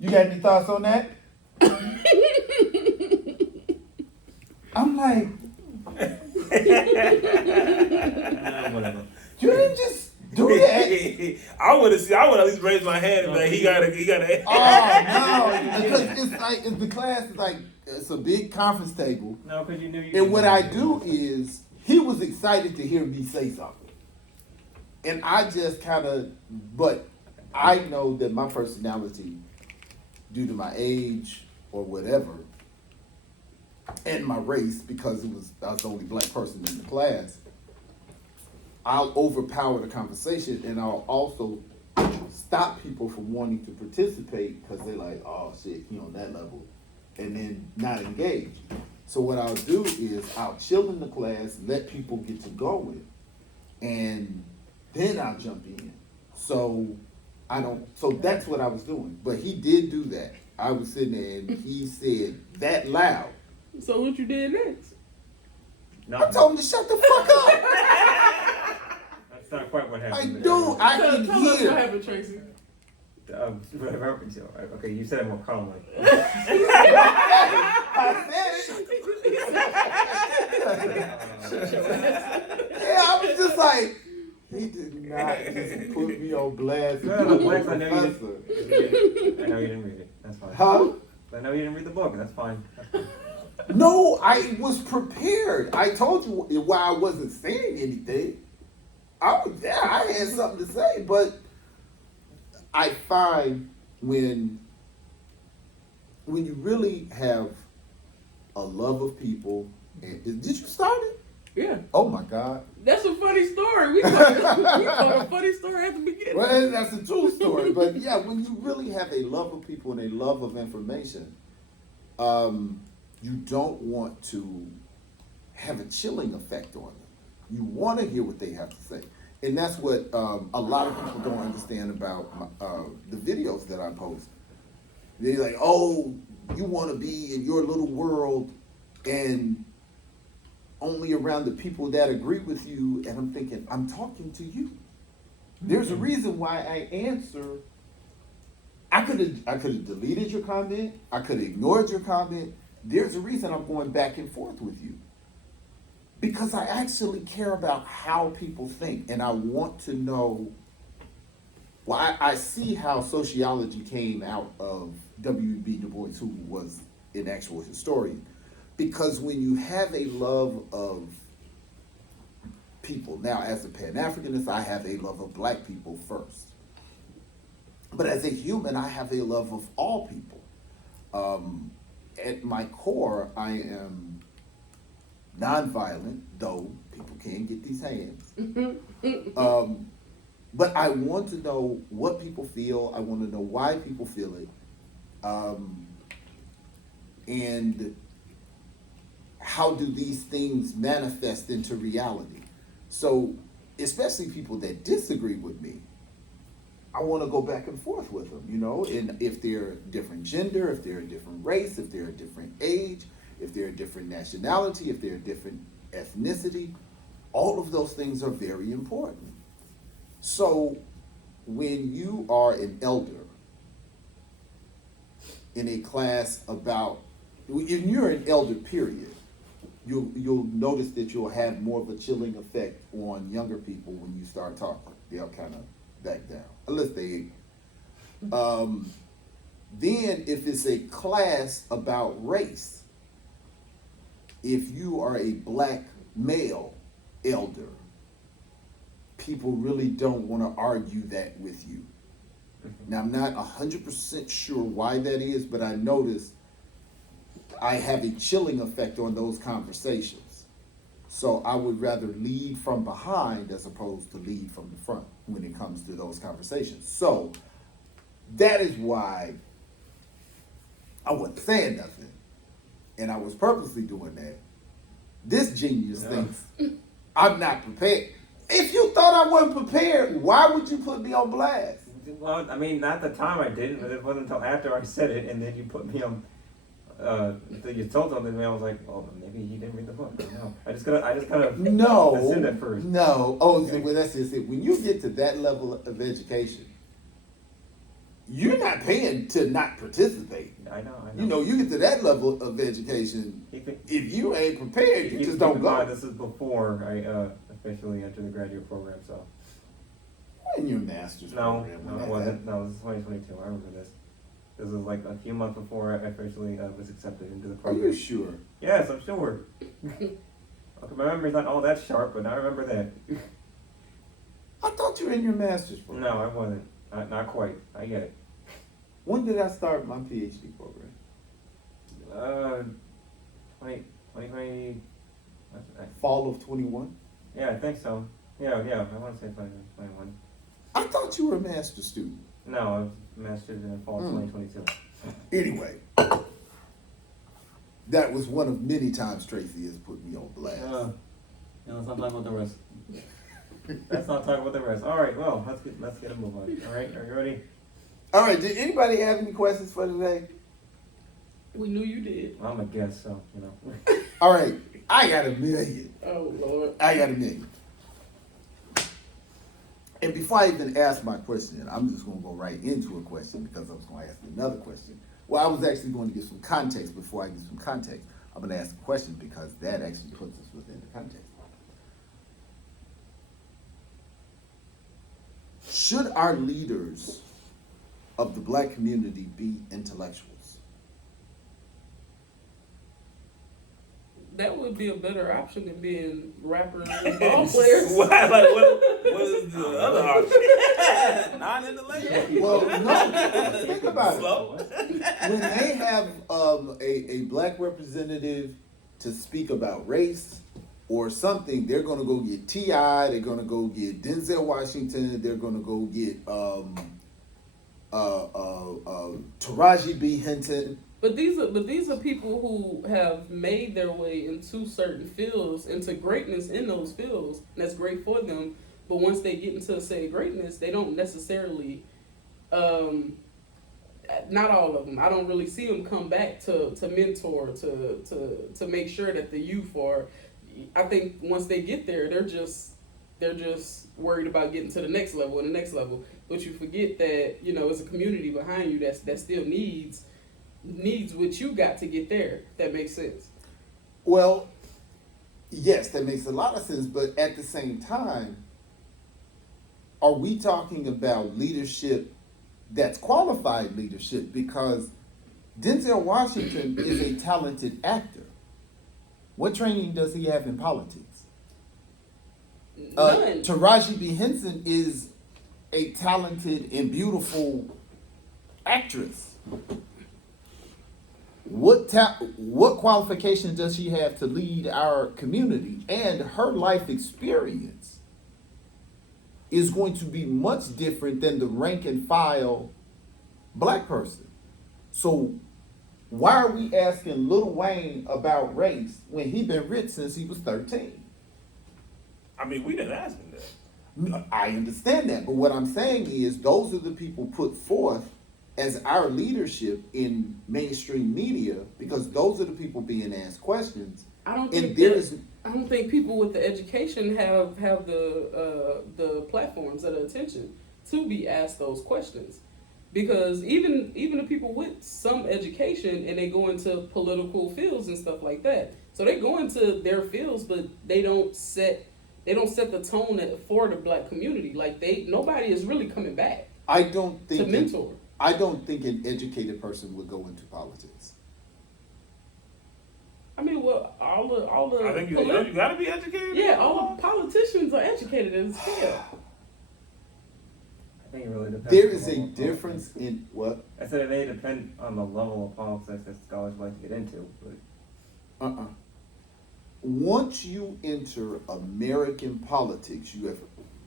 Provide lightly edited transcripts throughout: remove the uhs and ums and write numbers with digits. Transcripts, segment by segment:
You got any thoughts on that? I'm like, Whatever. you didn't just do that. I would at least raise my hand and be like, he got a. Oh no, because it's the class is like it's a big conference table, No, because you knew you. and what I do is he was excited to hear me say something, and I just kind of, but I know that my personality, due to my age or whatever, and my race, because I was the only black person in the class, I'll overpower the conversation, and I'll also stop people from wanting to participate because they're like, oh shit, he on that level, and then not engage. So what I'll do is I'll chill in the class, let people get to going, and then I'll jump in. So so that's what I was doing. But he did do that. I was sitting there and he said that loud. So what you did next? No, I told him to shut the fuck up. that's not quite what I happened. do. I can Tell us what hear. happened, Tracy. Okay, you said it more calmly. I said it. Yeah, I was just like, he did not just put me on blast. No, Lex, I know you Professor. didn't. I know you didn't read it. That's fine. Huh? I know you didn't read the book. That's fine. That's fine. No, I was prepared. I told you why I wasn't saying anything. I had something to say, but I find when you really have a love of people, and did you start it? Yeah. Oh my God. That's a funny story. We told a funny story at the beginning. Well, that's a true story. But yeah, when you really have a love of people and a love of information, you don't want to have a chilling effect on them. You want to hear what they have to say. And that's what a lot of people don't understand about the videos that I post. They're like, oh, you want to be in your little world and only around the people that agree with you. And I'm thinking, I'm talking to you. There's a reason why I answer. I could have deleted your comment. I could have ignored your comment. There's a reason I'm going back and forth with you. Because I actually care about how people think, and I want to know. Well, I see how sociology came out of W.B. Du Bois, who was an actual historian. Because when you have a love of people, now as a Pan-Africanist, I have a love of black people first. But as a human, I have a love of all people. At my core, I am nonviolent, though people can get these hands. But I want to know what people feel. I want to know why people feel it. And how do these things manifest into reality? So, especially people that disagree with me, I want to go back and forth with them, and if they're different gender, if they're a different race, if they're a different age, if they're a different nationality, if they're a different ethnicity, all of those things are very important. So when you are an elder in a class when you're an elder, period, you'll notice that you'll have more of a chilling effect on younger people when you start talking. They'll kind of back down, unless they. Then if it's a class about race, if you are a black male elder, people really don't want to argue that with you. Now, I'm not 100% sure why that is, but I notice I have a chilling effect on those conversations. So I would rather lead from behind as opposed to lead from the front when it comes to those conversations. So that is why I wasn't saying nothing. And I was purposely doing that. This genius thinks I'm not prepared. If you thought I wasn't prepared, why would you put me on blast? Well, I mean, at the time I didn't, but it wasn't until after I said it, and then you put me on. You told something to me. I was like, well, maybe he didn't read the book. No, I just kind of No. assumed at first. No. Oh, well, that's just it. When you get to that level of education, you're not paying to not participate. I know. You know, you get to that level of education. If you ain't prepared, you just don't go. This is before I officially entered the graduate program, so. In your master's No, program. no, it wasn't. No, this is 2022. I remember this. This was like a few months before I officially was accepted into the Are program. you sure? Yes, I'm sure. Okay, my memory's not all that sharp, but I remember that. I thought you were in your master's program. No, I wasn't. Not quite. I get it. When did I start my PhD program? 2020. Fall of 21? Yeah, I think so. Yeah. I want to say 2021. I thought you were a master's student. No, I was master's in fall 2022. Anyway, that was one of many times Tracy has put me on blast. Let's not talk about the rest. Let's not talk about the rest. All right, well, let's get a move on. All right, are you ready? All right, did anybody have any questions for today? We knew you did. I'm a guest, so you know. All right, I got a million. Oh Lord. I got a million. And before I even ask my question, I'm just going to go right into a question because I was going to ask another question. Well, I was actually going to give some context before I give some context. I'm going to ask a question because that actually puts us within the context. Should our leaders of the black community be intellectuals? That would be a better option than being rappers and ball players. Why? Like, what is the other option? Non-intellectual. Well, no, think about it. Slow? When they have a black representative to speak about race or something, they're going to go get T.I., they're going to go get Denzel Washington, they're going to go get Taraji B. Henson. But these are people who have made their way into certain fields, into greatness in those fields. And that's great for them. But once they get into, say, greatness, they don't necessarily, not all of them. I don't really see them come back to mentor, to make sure that the youth are. I think once they get there, they're just worried about getting to the next level and the next level. But you forget that, you know, it's a community behind you that still needs what you got to get there. If that makes sense. Well, yes, that makes a lot of sense. But at the same time, are we talking about leadership that's qualified leadership? Because Denzel Washington is a talented actor. What training does he have in politics? None. Taraji B. Henson is a talented and beautiful actress. What qualification does she have to lead our community? And her life experience is going to be much different than the rank and file black person. So why are we asking Lil Wayne about race when he been rich since he was 13? I mean, we didn't ask him that. I understand that, but what I'm saying is those are the people put forth as our leadership in mainstream media, because those are the people being asked questions. I don't And think I don't think people with the education have the platforms or the attention to be asked those questions, because even the people with some education and they go into political fields and stuff like that, so they go into their fields, but they don't set the tone for the black community. Like nobody is really coming back. I don't think to mentor. I don't think an educated person would go into politics. I mean, well, all the I think you gotta be educated. yeah, all the politicians are educated as hell. I think it really depends. There on is the a level of difference politics. in what? I said it may depend on the level of politics that scholars like to get into, but Once you enter American politics, you have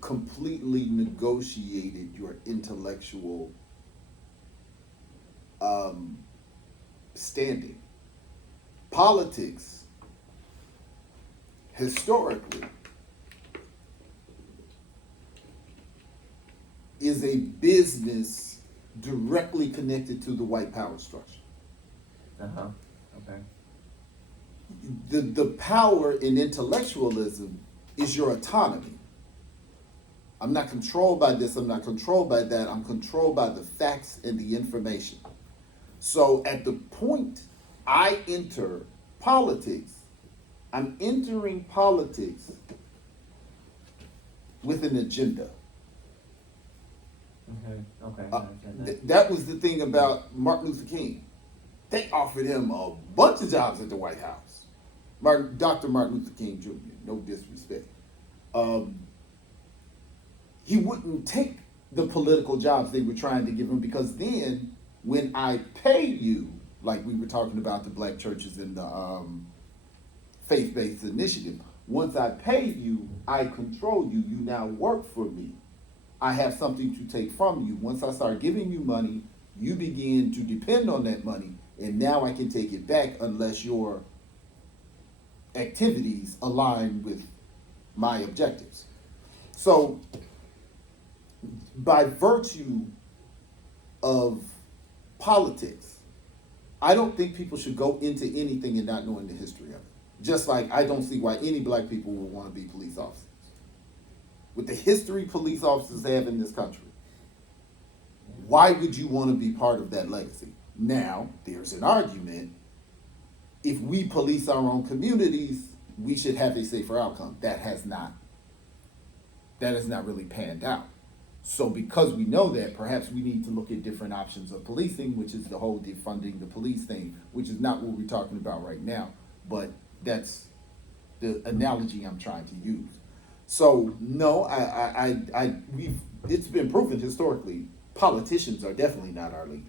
completely negotiated your intellectual standing. Politics, historically, is a business directly connected to the white power structure. okay. The power in intellectualism is your autonomy. I'm not controlled by this, I'm not controlled by that, I'm controlled by the facts and the information. So at the point I enter politics, I'm entering politics with an agenda. Okay. Uh, I understand that. that was the thing about Martin Luther King. They offered him a bunch of jobs at the White House. Dr. Martin Luther King Jr., no disrespect. He wouldn't take the political jobs they were trying to give him, because then when I pay you, like we were talking about the black churches and the faith-based initiative, once I pay you, I control you. You now work for me. I have something to take from you. Once I start giving you money, you begin to depend on that money, and now I can take it back unless your activities align with my objectives. So, by virtue of politics, I don't think people should go into anything and not knowing the history of it. Just like I don't see why any black people would want to be police officers. With the history police officers have in this country, why would you want to be part of that legacy? Now, there's an argument. If we police our own communities, we should have a safer outcome. That has not really panned out. So because we know that, perhaps we need to look at different options of policing, which is the whole defunding the police thing, which is not what we're talking about right now, but that's the analogy I'm trying to use. So no, it's been proven historically, politicians are definitely not our leaders.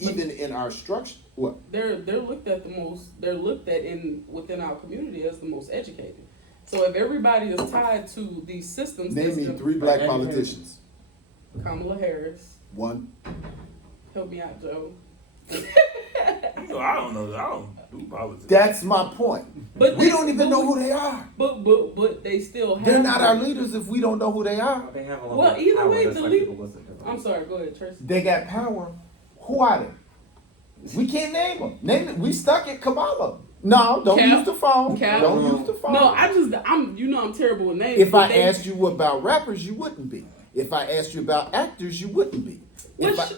Even in our structure, what? They're looked at within our community as the most educated. So if everybody is tied to these systems, Name me 3 black politicians. Kamala Harris. One. Help me out, Joe. You know, I don't know. I don't do politics. That's my point. But We don't even know who they are. But they still have. They're not our leaders if we don't know who they are. They have a little Well, bit of either power, way, just the like lead- people listen to them. I'm sorry. Go ahead, Tracy. They got power. Who are they? We can't name them. Name it. We stuck at Kamala. No, don't Cap. use the phone. Cap. Don't use the phone. No, I'm terrible with names. If but I asked you about rappers, you wouldn't be. If I asked you about actors, you wouldn't be. If I,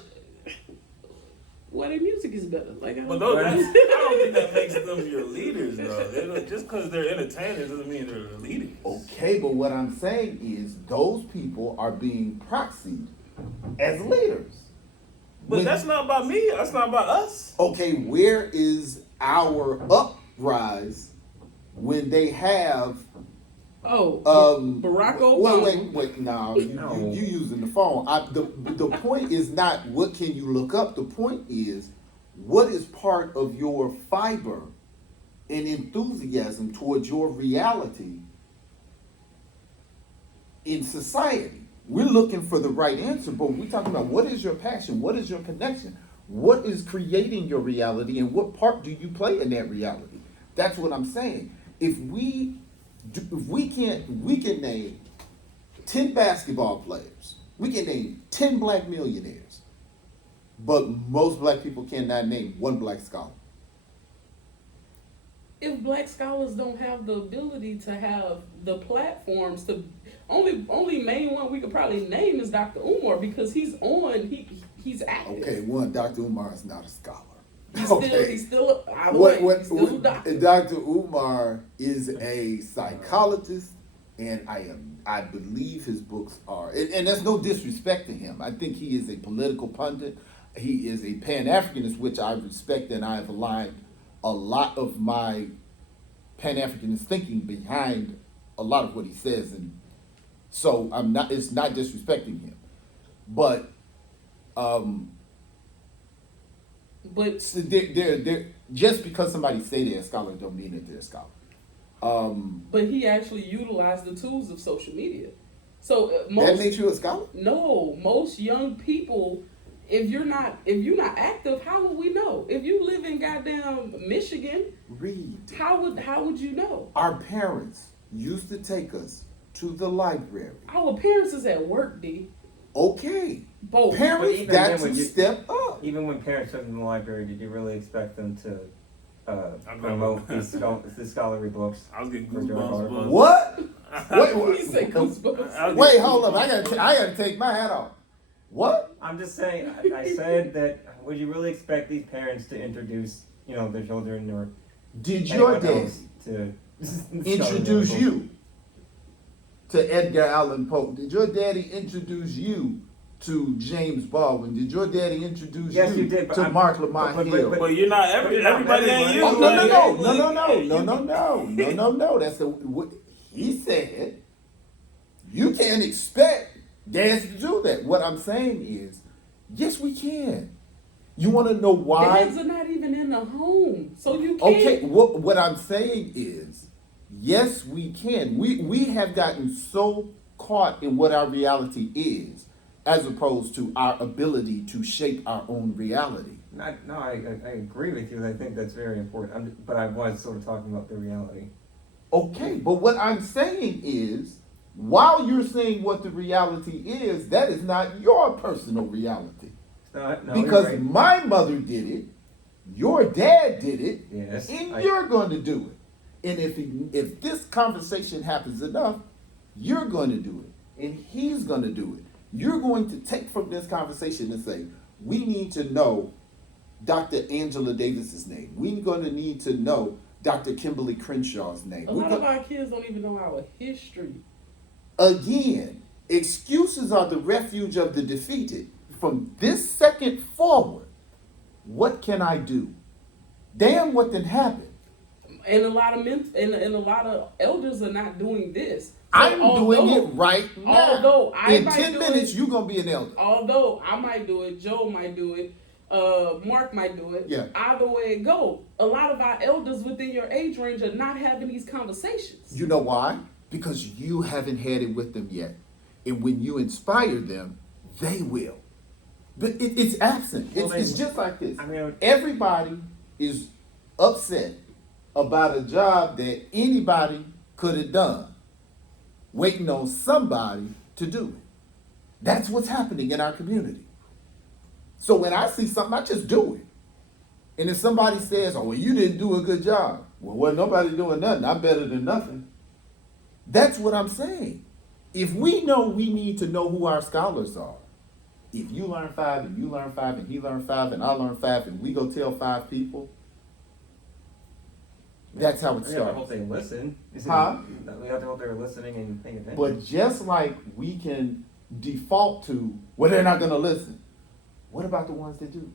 well, their music is better. Like, I But don't- those, I don't think that makes them your leaders, though. They don't, just because they're entertainers doesn't mean they're leaders. okay, but what I'm saying is those people are being proxied as leaders. But When- that's not about me. That's not about us. Okay, where is our uprise when they have Barack Obama. wait, no, you No. using the phone. The point is not what can you look up. The point is what is part of your fiber and enthusiasm towards your reality in society. We're looking for the right answer, but we're talking about what is your passion, what is your connection, what is creating your reality, and what part do you play in that reality? That's what I'm saying. If we can name 10 basketball players, we can name 10 black millionaires, but most black people cannot name one black scholar. If black scholars don't have the ability to have the platforms to, only main one we could probably name is Dr. Umar, because he's active. Okay, one, Dr. Umar is not a scholar. He's still a doctor. Dr. Umar is a psychologist, and I believe his books are, and that's no disrespect to him. I think he is a political pundit. He is a Pan-Africanist, which I respect, and I've aligned a lot of my Pan-Africanist thinking behind a lot of what he says, and so it's not disrespecting him, but so they're just because somebody say they're a scholar don't mean that they're a scholar. But he actually utilized the tools of social media. So That makes you a scholar? No, most young people, if you're not active, how would we know? If you live in goddamn Michigan, Read. how would you know? Our parents used to take us to the library. Our parents is at work, D. Okay. Both. But Parents even got then, to when you- step up. Even when parents took them to the library, did you really expect them to promote these scholarly books. I was getting For George goosebumps. Orwell. buzz. What? You say goosebumps. I was Wait, getting- hold up. I gotta take my hat off. What? I'm just saying. I said that. Would you really expect these parents to introduce, their children or Did your anyone dad else to introduce you to Edgar Allan Poe? Did your daddy introduce you to James Baldwin? Did your daddy introduce Yes, you did, but to I'm- Mark Lamont but- Hill? But you're not everybody ain't you. Oh, no, no, no, Like, no, no, no, you- no, no, no, no, no. That's what he said. You can't expect dads to do that. What I'm saying is, yes, we can. You want to know why? Dads are not even in the home, so you can't. Okay, what I'm saying is, yes, we can. We have gotten so caught in what our reality is, as opposed to our ability to shape our own reality. I agree with you. I think that's very important. But I was sort of talking about the reality. Okay, but what I'm saying is, while you're saying what the reality is, that is not your personal reality. No, Because you're right. my mother did it, your dad did it, Yes, and you're going to do it. And if this conversation happens enough, you're going to do it, and he's going to do it. You're going to take from this conversation and say, we need to know Dr. Angela Davis's name. We're going to need to know Dr. Kimberly Crenshaw's name. A lot of our kids don't even know our history. Again, excuses are the refuge of the defeated. From this second forward, what can I do? Damn, what then happened? And a lot of and a lot of elders are not doing this. So I'm doing it right now. although I In might 10 do minutes, it- you're going to be an elder. Although I might do it, Joe might do it, Mark might do it. Yeah. Either way it go, a lot of our elders within your age range are not having these conversations. You know why? Because you haven't had it with them yet. And when you inspire them, they will. But it's absent. Well, It's then- just like this. I mean, Everybody is upset about a job that anybody could have done, waiting on somebody to do it. That's what's happening in our community. So when I see something, I just do it. And if somebody says, oh, well, you didn't do a good job. Well, nobody doing nothing. I'm better than nothing. That's what I'm saying. If we know, we need to know who our scholars are. If you learn 5 and you learn 5 and he learn 5 and I learn 5 and we go tell 5 people, that's how it we have to hope starts. they listen. Huh? We have to hope they're listening and paying attention. But just like we can default to, well, they're not going to listen. What about the ones that do?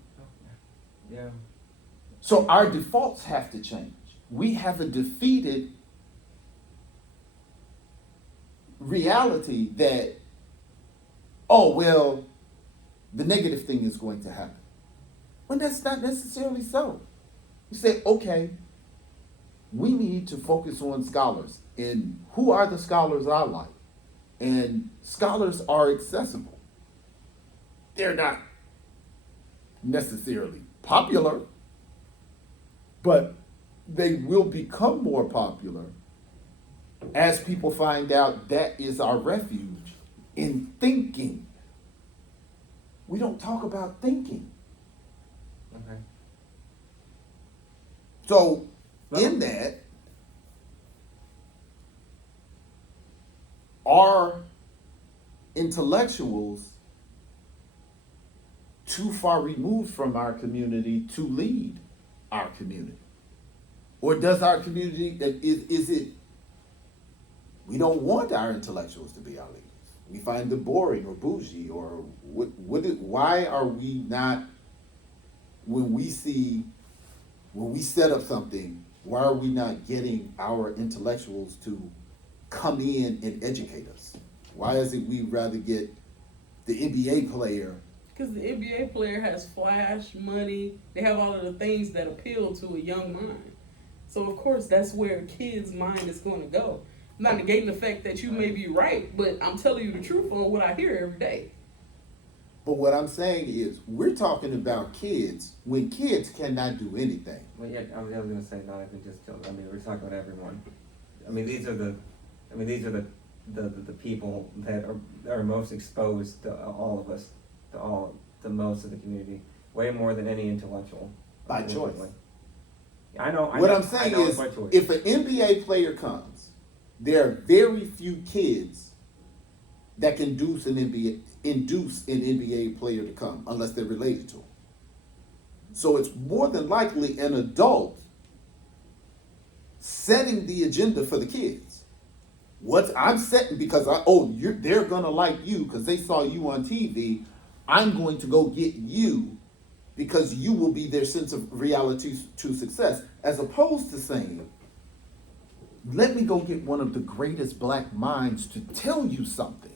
Yeah. So our defaults have to change. We have a defeated reality that, oh, well, the negative thing is going to happen. When that's not necessarily so. You say, okay, we need to focus on scholars. And who are the scholars I like? And scholars are accessible. They're not necessarily popular, but they will become more popular as people find out that is our refuge in thinking. We don't talk about thinking. Okay. So, Well- in that, are intellectuals too far removed from our community to lead our community? Or does our community, is it, we don't want our intellectuals to be our leaders. We find them boring or bougie, or why are we not, when we set up something, why are we not getting our intellectuals to come in and educate us? Why is it we rather get the NBA player? Because the NBA player has flash, money, they have all of the things that appeal to a young mind. So of course that's where a kid's mind is going to go. I'm not negating the fact that you may be right, but I'm telling you the truth on what I hear every day. But what I'm saying is, we're talking about kids when kids cannot do anything. Well, yeah, I was going to say not even just children. I mean, we're talking about everyone. I mean, these are the people that are most exposed to all of us, to most of the community, way more than any intellectual. By choice. unfortunately. I know. What I'm saying I know is, it's my choice. if an NBA player comes, there are very few kids that can induce an NBA player to come unless they're related to him. So it's more than likely an adult setting the agenda for the kids. What I'm setting because they're gonna like you because they saw you on TV. I'm going to go get you because you will be their sense of reality to success, as opposed to saying, let me go get one of the greatest black minds to tell you something.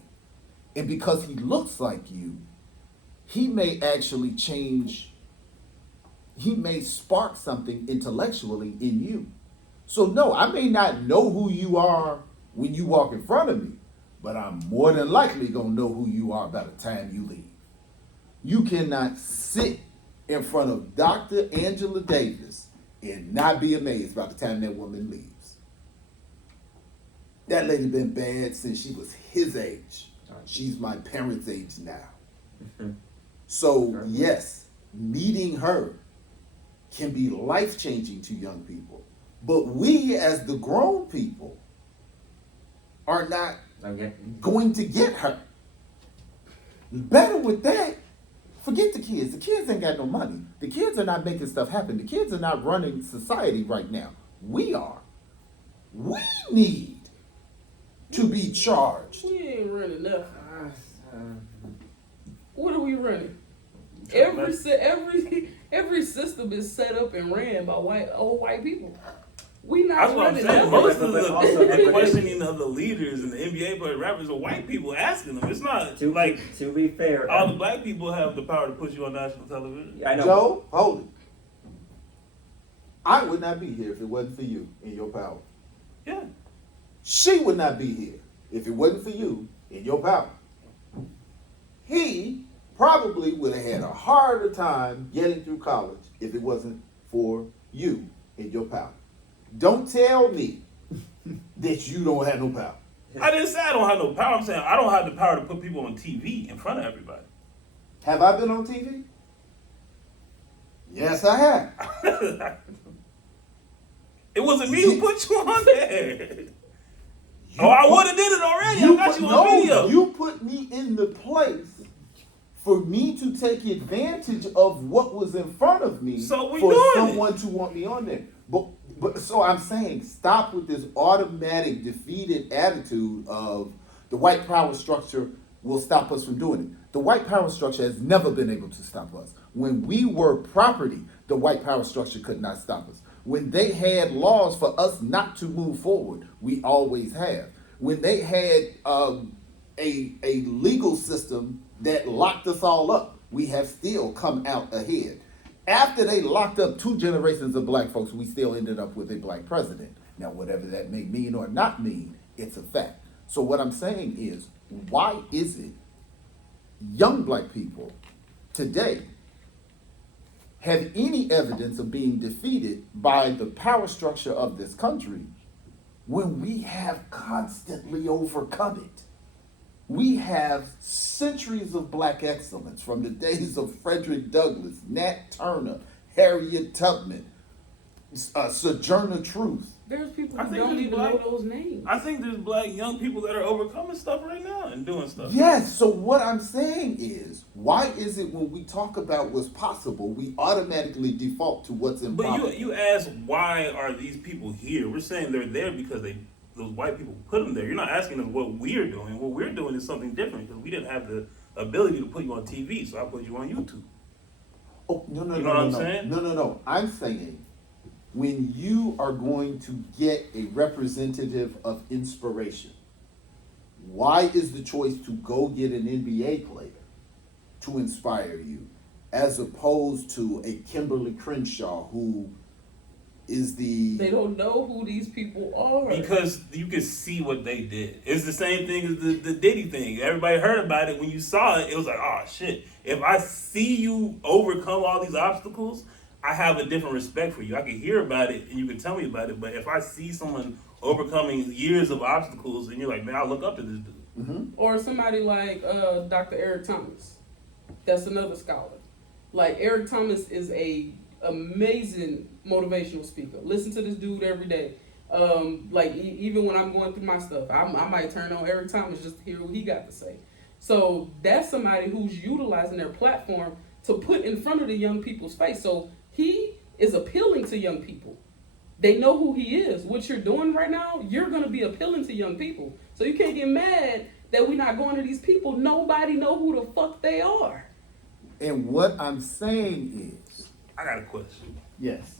And because he looks like you, he may actually he may spark something intellectually in you. So no, I may not know who you are when you walk in front of me, but I'm more than likely gonna know who you are by the time you leave. You cannot sit in front of Dr. Angela Davis and not be amazed by the time that woman leaves. That lady been bad since she was his age. She's my parents' age now. So yes, meeting her can be life-changing to young people. But we as the grown people are not going to get her. Better with that, forget the kids. The kids ain't got no money. The kids are not making stuff happen. The kids are not running society right now. We are. We need to be charged. We ain't running nothing. What are we running? Every system is set up and ran by old white people. We not That's what I'm running saying. nothing. Most of But also- the questioning of the leaders in the NBA but rappers are white people asking them. It's not like to be fair, all the black people have the power to put you on national television. I know. Joe, hold it. I would not be here if it wasn't for you and your power. Yeah. She would not be here if it wasn't for you and your power. He probably would have had a harder time getting through college if it wasn't for you and your power. Don't tell me that you don't have no power. I didn't say I don't have no power. I'm saying I don't have the power to put people on TV in front of everybody. Have I been on TV? Yes, I have. It wasn't me who put you on there. I would have did it already. I got you on video. You put me in the place for me to take advantage of what was in front of me So we for doing someone to want me on there. But so I'm saying, stop with this automatic defeated attitude of the white power structure will stop us from doing it. The white power structure has never been able to stop us. When we were property, the white power structure could not stop us. When they had laws for us not to move forward, we always have. When they had a legal system that locked us all up, we have still come out ahead. After they locked up 2 generations of black folks, we still ended up with a black president. Now, whatever that may mean or not mean, it's a fact. So what I'm saying is, why is it young black people today have any evidence of being defeated by the power structure of this country when we have constantly overcome it? We have centuries of black excellence from the days of Frederick Douglass, Nat Turner, Harriet Tubman, Sojourner Truth. There's people I who think don't there's even know those names. I think there's black young people that are overcoming stuff right now and doing stuff. Yes, so what I'm saying is, why is it when we talk about what's possible, we automatically default to what's impossible? But you ask, why are these people here? We're saying they're there because those white people put them there. You're not asking us what we're doing. What we're doing is something different because we didn't have the ability to put you on TV, so I put you on YouTube. Oh, no, You know what I'm saying? No. I'm saying when you are going to get a representative of inspiration, why is the choice to go get an NBA player to inspire you as opposed to a Kimberly Crenshaw who is They don't know who these people are. Because you can see what they did. It's the same thing as the Diddy thing. Everybody heard about it. When you saw it, it was like, oh shit. If I see you overcome all these obstacles, I have a different respect for you. I can hear about it and you can tell me about it. But if I see someone overcoming years of obstacles and you're like, man, I look up to this dude. Mm-hmm. Or somebody like Dr. Eric Thomas. That's another scholar. Like Eric Thomas is a amazing motivational speaker. Listen to this dude every day. Like even when I'm going through my stuff, I might turn on Eric Thomas just to hear what he got to say. So that's somebody who's utilizing their platform to put in front of the young people's face. So he is appealing to young people. They know who he is. What you're doing right now, you're going to be appealing to young people. So you can't get mad that we're not going to these people. Nobody know who the fuck they are. And what I'm saying is, I got a question. yes,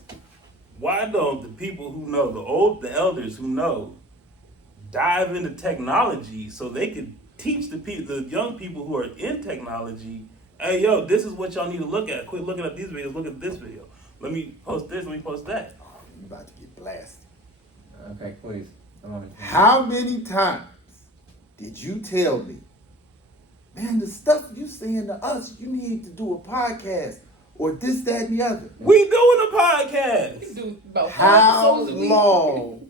Why don't the people who know, the elders who know, dive into technology so they can teach the young people who are in technology, hey, yo, this is what y'all need to look at. Quit looking at these videos. Look at this video. Let me post this. Let me post that. oh, you about to get blasted. Okay, please. I'm on it. How many times did you tell me, man, the stuff you saying to us, you need to do a podcast or this, that, and the other? We doing a You podcast. do about 5 How episodes a week. long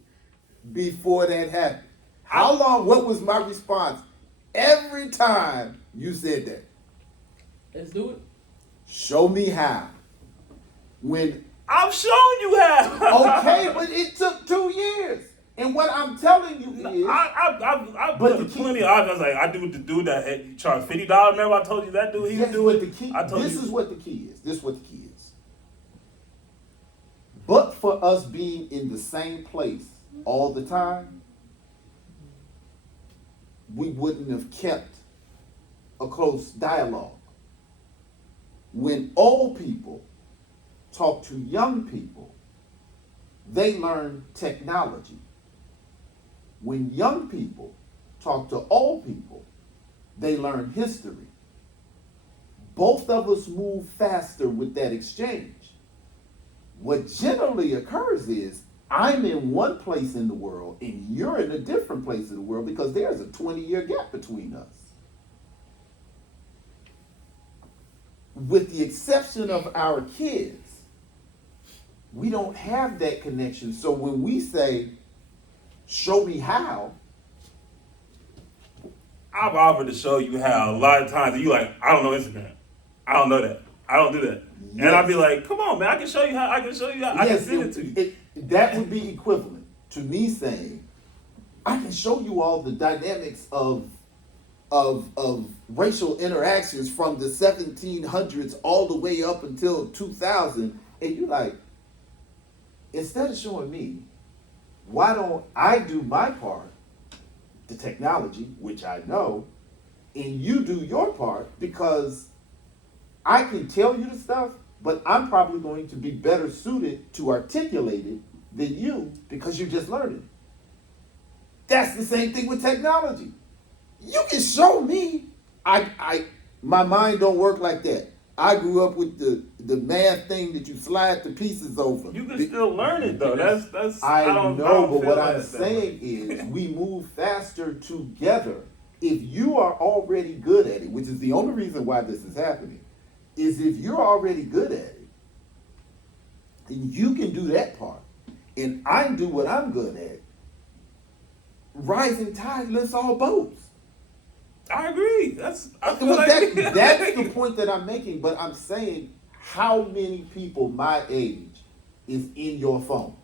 before that happened? How long? What was my response every time you said that? Let's do it. Show me how. When I'm showing you how. okay, but it took 2 years, and what I'm telling you is, I But put the key- plenty of odds. I was like, I do with the dude that charged $50. Remember I told you that dude? He was this doing what the key. I told This you. is what the key is. This is what the key is. But for us being in the same place all the time, we wouldn't have kept a close dialogue. When old people talk to young people, they learn technology. When young people talk to old people, they learn history. Both of us move faster with that exchange. What generally occurs is I'm in one place in the world and you're in a different place in the world because there's a 20-year gap between us. With the exception of our kids, we don't have that connection. So when we say, show me how, I've offered to show you how a lot of times, and you like, I don't know Instagram. I don't know that. I don't do that. And I'd be like, come on, man, I can show you how. I can send it to you. That would be equivalent to me saying, I can show you all the dynamics of racial interactions from the 1700s all the way up until 2000, and you're like, instead of showing me, why don't I do my part, the technology, which I know, and you do your part, because I can tell you the stuff, but I'm probably going to be better suited to articulate it than you because you just learned it. That's the same thing with technology. You can show me. My mind don't work like that. I grew up with the math thing that you slide the pieces over. You can still learn it though. That's I don't know, but feel what like I'm that. saying is we move faster together. If you are already good at it, which is the only reason why this is happening, is if you're already good at it, and you can do that part, and I do what I'm good at, rising tide lifts all boats. I agree. I feel Well, like that's the point that I'm making, but I'm saying how many people my age is in your phone?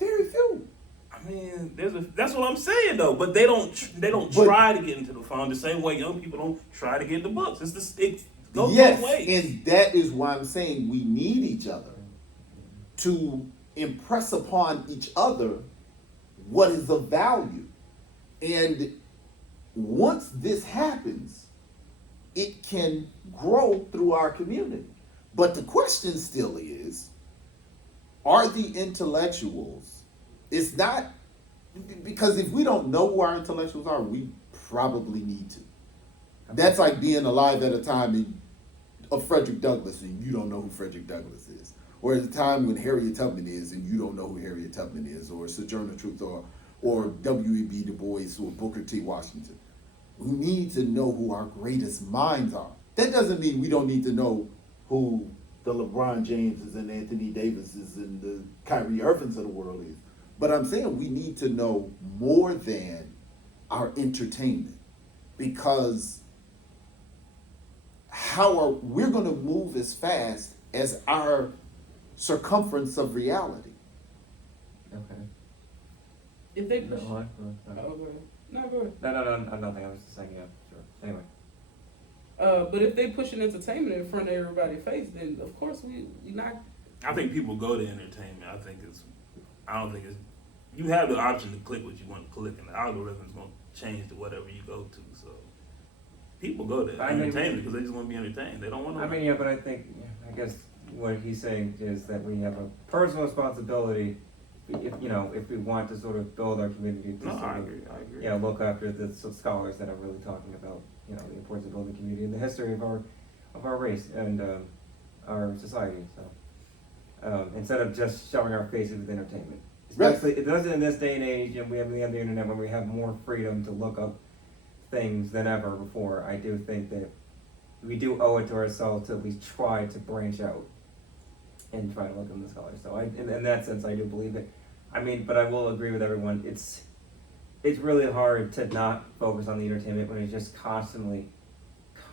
Very few. I mean, that's what I'm saying though. But they don't But- try to get into the phone the same way young people don't try to get into books. It goes Yes, both ways. and that is why I'm saying we need each other to impress upon each other what is of value. And once this happens, it can grow through our community. But the question still is, are the intellectuals, it's not, because if we don't know who our intellectuals are, we probably need to. That's like being alive at a time of Frederick Douglass and you don't know who Frederick Douglass is. Or at a time when Harriet Tubman is and you don't know who Harriet Tubman is, or Sojourner Truth, or W.E.B. Du Bois, or Booker T. Washington. We need to know who our greatest minds are. That doesn't mean we don't need to know who the LeBron Jameses and Anthony Davises and the Kyrie Irvings of the world is. But I'm saying we need to know more than our entertainment. Because we're going to move as fast as our circumference of reality. Okay. If they No, push, go ahead. oh, go ahead. No, go ahead. No, nothing. I was just saying, yeah, sure. Anyway. But if they pushing entertainment in front of everybody's face, then of course we not. I think people go to entertainment. I don't think it's. You have the option to click what you want to click, and the algorithm is going to change to whatever you go to. So people go to entertainment because they just want to be entertained. They don't want to. I mean, yeah, but I think, I guess what he's saying is that we have a personal responsibility, if we want to sort of build our community to No, sort I of, agree. look after the scholars that are really talking about, the importance of building community and the history of our race and our society. So instead of just shoving our faces with entertainment, especially it does in this day and age, and we have the internet when we have more freedom to look up things than ever before. I do think that we do owe it to ourselves to at least try to branch out and try to look in the scholars. So in that sense, I do believe it. I mean, but I will agree with everyone. It's really hard to not focus on the entertainment when it's just constantly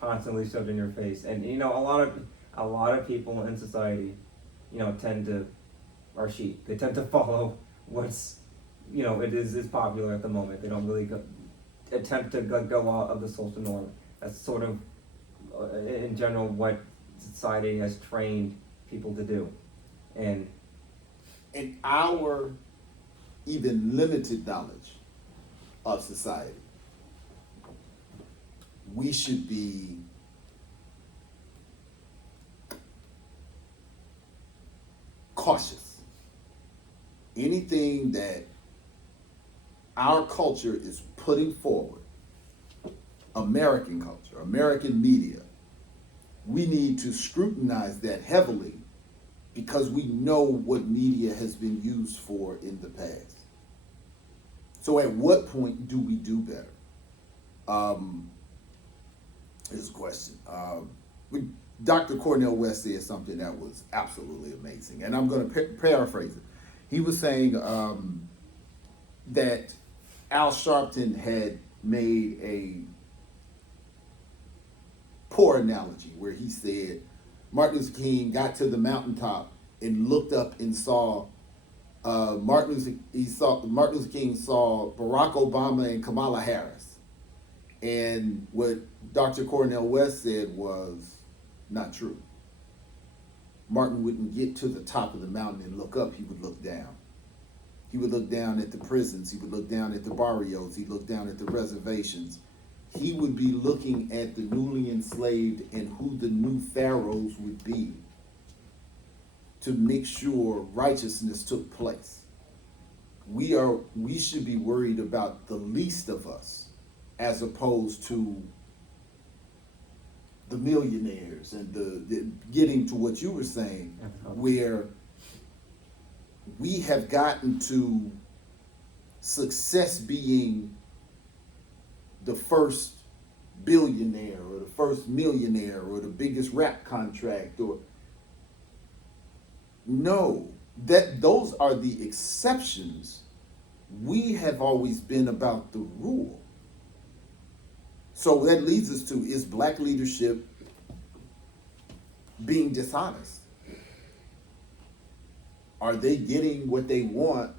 shoved in your face. And a lot of people in society, are sheep. They tend to follow what's, it is popular at the moment. They don't really attempt to go out of the social norm. That's sort of, in general, what society has trained people to do. And In our even limited knowledge of society, we should be cautious. Anything that our culture is putting forward, American culture, American media, we need to scrutinize that heavily because we know what media has been used for in the past. So at what point do we do better? Here's a question. Dr. Cornel West said something that was absolutely amazing, and I'm going to paraphrase it. He was saying that Al Sharpton had made a poor analogy where he said Martin Luther King got to the mountaintop and looked up and saw Martin Luther King saw Barack Obama and Kamala Harris, and what Dr. Cornel West said was not true. Martin wouldn't get to the top of the mountain and look up, he would look down. He would look down at the prisons, he would look down at the barrios, he'd look down at the reservations. He would be looking at the newly enslaved and who the new pharaohs would be to make sure righteousness took place. We should be worried about the least of us as opposed to the millionaires and the getting to what you were saying, where we have gotten to success being the first billionaire or the first millionaire or the biggest rap contract or no, that those are the exceptions. We have always been about the rule. So that leads us to, is black leadership being dishonest? Are they getting what they want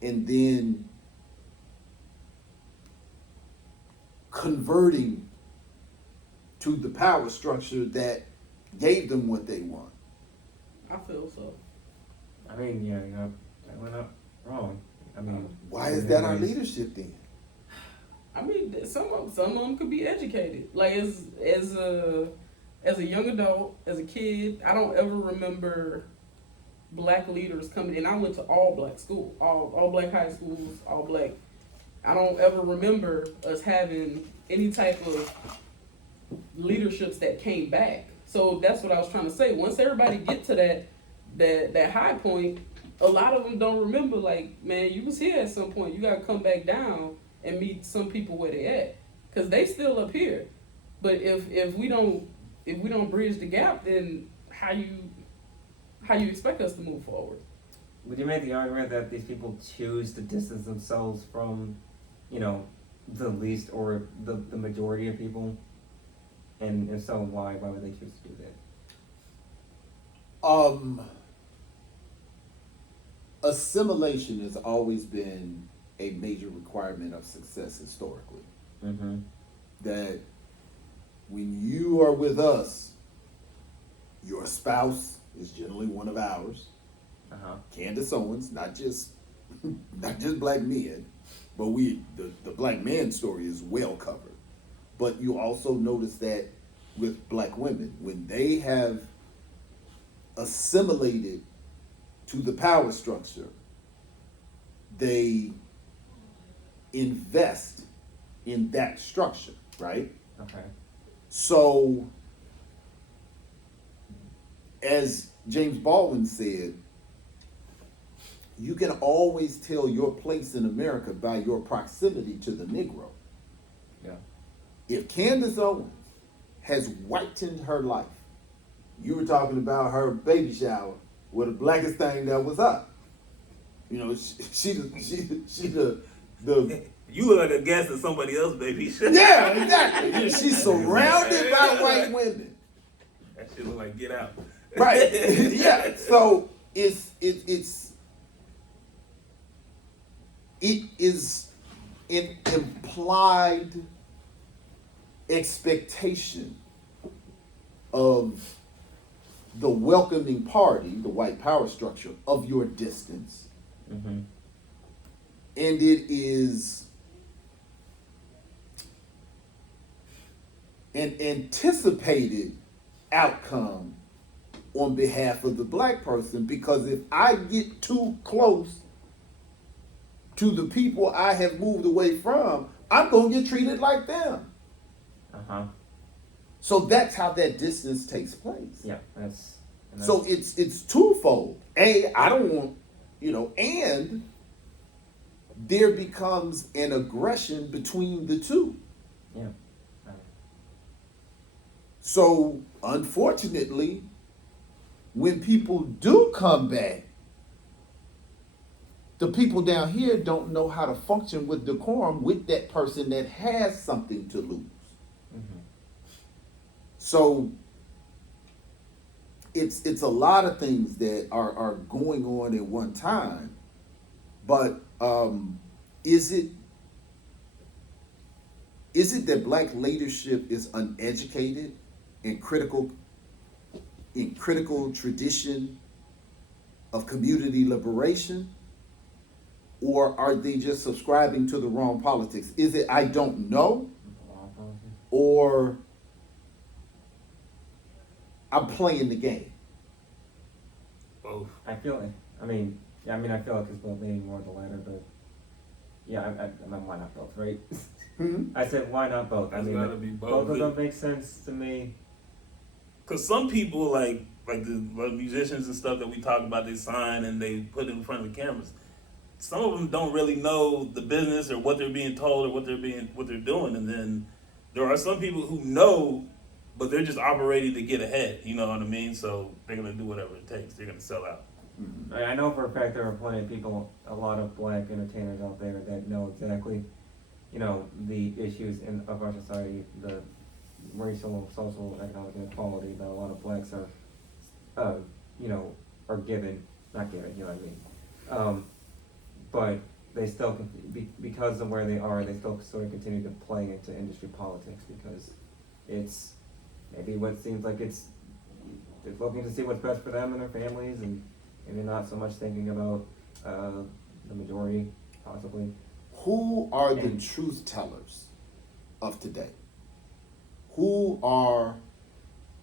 and then converting to the power structure that gave them what they want? I feel so. I mean, we're not wrong. I mean, Why is that our leadership then? I mean, some of them could be educated. Like as a young adult, as a kid, I don't ever remember black leaders coming in. I went to all black school, all black high schools, all black. I don't ever remember us having any type of leaderships that came back. So that's what I was trying to say. Once everybody get to that high point, a lot of them don't remember. Like, man, you was here at some point. You got to come back down and meet some people where they at, cause they still up here. But if we don't bridge the gap, then how you expect us to move forward? would you make the argument that these people choose to distance themselves from, the least or the majority of people? And if so, why? Why would they choose to do that? Assimilation has always been a major requirement of success historically. Mm-hmm. That when you are with us, your spouse is generally one of ours. Uh-huh. Candace Owens, not just black men, but the black man story is well covered. But you also notice that with black women, when they have assimilated to the power structure, they invest in that structure, right? Okay. So, as James Baldwin said, you can always tell your place in America by your proximity to the Negro. Yeah. If Candace Owens has whitened her life, you were talking about her baby shower, well, the blackest thing that was up. You know, she the You look like a guest of somebody else, baby. yeah, exactly. She's surrounded by white women. That shit look like Get Out. Right. Yeah. So it is an implied expectation of the welcoming party, the white power structure, of your distance. Mm-hmm. And it is an anticipated outcome on behalf of the black person, because if I get too close to the people I have moved away from, I'm going to get treated like them. Uh-huh. So that's how that distance takes place. Yeah, that's... So it's twofold. A, I don't want, and there becomes an aggression between the two. Yeah. So unfortunately, when people do come back, the people down here don't know how to function with decorum with that person that has something to lose. Mm-hmm. So it's a lot of things that are going on at one time, but is it that black leadership is uneducated in critical tradition of community liberation, or are they just subscribing to the wrong politics? Is it I don't know, or I'm playing the game? Both. I feel like, I feel like it's both, maybe more the latter, but yeah, I mean, why not both, right? Mm-hmm. I said, why not both? That's gotta be both both. of them make sense to me. Cause some people like the musicians and stuff that we talk about, they sign and they put in front of the cameras. Some of them don't really know the business or what they're being told or what they're doing, and then there are some people who know, but they're just operating to get ahead. You know what I mean? So they're gonna do whatever it takes. They're gonna sell out. Mm-hmm. I know for a fact there are plenty of people, a lot of black entertainers out there that know exactly, the issues of our society, the racial, social, economic inequality that a lot of blacks are given, not given, you know what I mean? But they still, because of where they are, they still sort of continue to play into industry politics, because it's maybe what seems like they're looking to see what's best for them and their families, and they're not so much thinking about the majority, possibly. Who are the truth tellers of today? Who are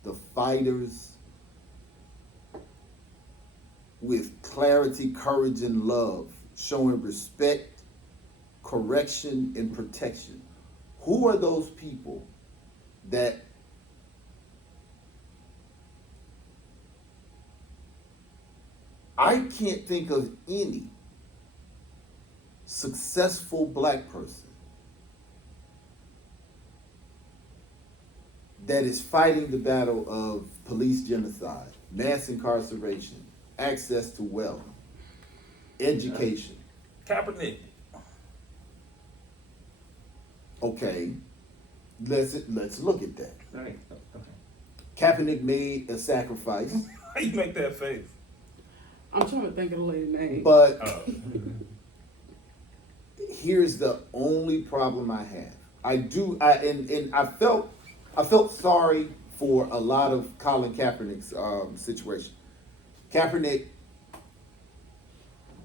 the fighters with clarity, courage, and love, showing respect, correction, and protection? Who are those people that I can't think of any successful black person that is fighting the battle of police genocide, mass incarceration, access to wealth, education. Kaepernick. Okay, let's look at that. Right. Okay. Kaepernick made a sacrifice, How you make that face? I'm trying to think of the lady name. but Oh. here's the only problem I have. I felt sorry for a lot of Colin Kaepernick's situation. Kaepernick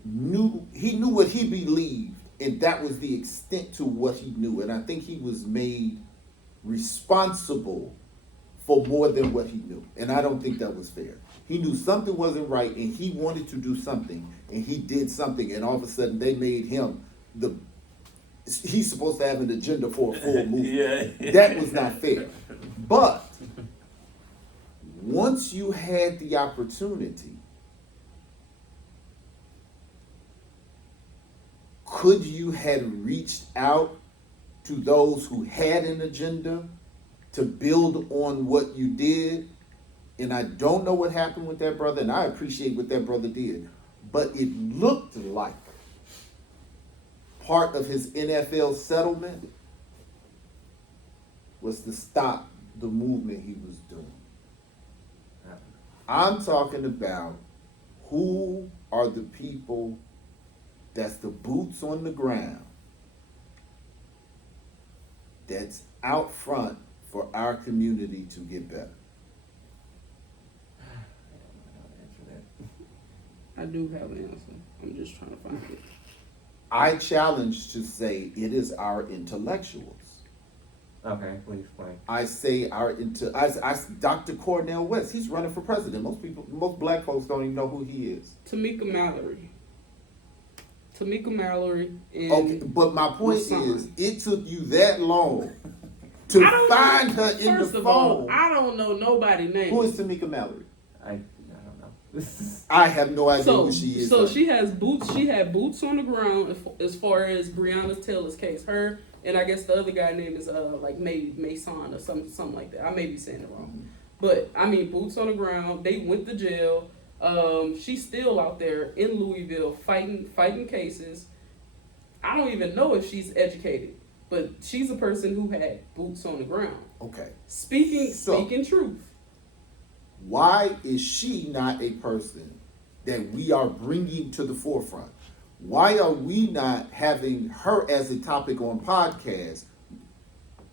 knew what he believed, and that was the extent to what he knew. And I think he was made responsible for more than what he knew. And I don't think that was fair. He knew something wasn't right, and he wanted to do something, and he did something, and all of a sudden they made him he's supposed to have an agenda for a full movie. Yeah. That was not fair. But once you had the opportunity, could you have reached out to those who had an agenda to build on what you did? And I don't know what happened with that brother, and I appreciate what that brother did. But it looked like part of his NFL settlement was to stop the movement he was doing. I'm talking about who are the people that's the boots on the ground that's out front for our community to get better. I do have an answer. I'm just trying to find it. I challenge to say it is our intellectuals. Okay, please explain. I say Dr. Cornel West, he's running for president. Most black folks don't even know who he is. Tamika Mallory. And Okay, but my point Lasan. is, it took you that long to find her in First the of all, phone. I don't know nobody's name. Who is Tamika Mallory? I don't know. I have no idea So, who she is. so she has boots. She had boots on the ground as far as Breonna Taylor's case. Her and I guess the other guy name is like Mason or something like that. I may be saying it wrong, but I mean boots on the ground. They went to jail. She's still out there in Louisville fighting cases. I don't even know if she's educated, but she's a person who had boots on the ground, Okay. speaking truth. Why is she not a person that we are bringing to the forefront? Why are we not having her as a topic on podcasts